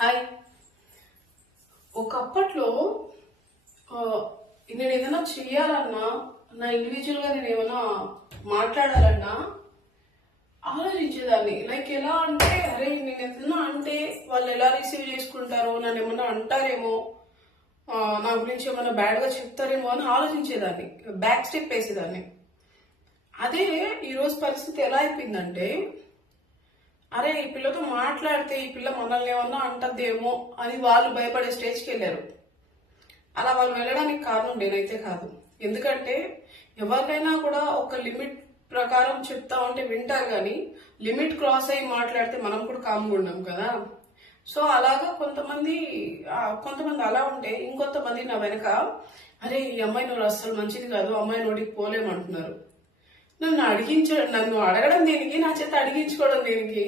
Hi. ఒకప్పట్లో నేను ఏదైనా చెయ్యాలన్నా, నా ఇండివిజువల్ గా నేను ఏమైనా మాట్లాడాలన్నా ఆలోచించేదాన్ని. లైక్ ఎలా అంటే, అరే నేను ఏదైనా అంటే వాళ్ళు ఎలా రిసీవ్ చేసుకుంటారో, నన్ను ఏమన్నా అంటారేమో, నా గురించి ఏమన్నా బ్యాడ్ గా చెప్తారేమో అని ఆలోచించేదాన్ని, బ్యాక్ స్టెప్ వేసేదాన్ని. అదే ఈరోజు పరిస్థితి ఎలా అయిపోయిందంటే, అరే ఈ పిల్లతో మాట్లాడితే ఈ పిల్ల మనల్ని ఏమన్నా అంటదేమో అని వాళ్ళు భయపడే స్టేజ్కి వెళ్ళారు. అలా వాళ్ళు వెళ్ళడానికి కారణం నేనైతే కాదు. ఎందుకంటే ఎవరికైనా కూడా ఒక లిమిట్ ప్రకారం చెప్తా ఉంటే వింటారు, కానీ లిమిట్ క్రాస్ అయ్యి మాట్లాడితే మనం కూడా కామ్గా ఉన్నాం కదా. సో అలాగా కొంతమంది అలా ఉంటే, ఇంకొంతమంది నా వెనక అరే ఈ అమ్మాయి నోరు అస్సలు మంచిది కాదు, అమ్మాయి నోటికి పోలేమంటున్నారు. నన్ను అడగడం దేనికి, నా చేత అడిగించుకోవడం దేనికి?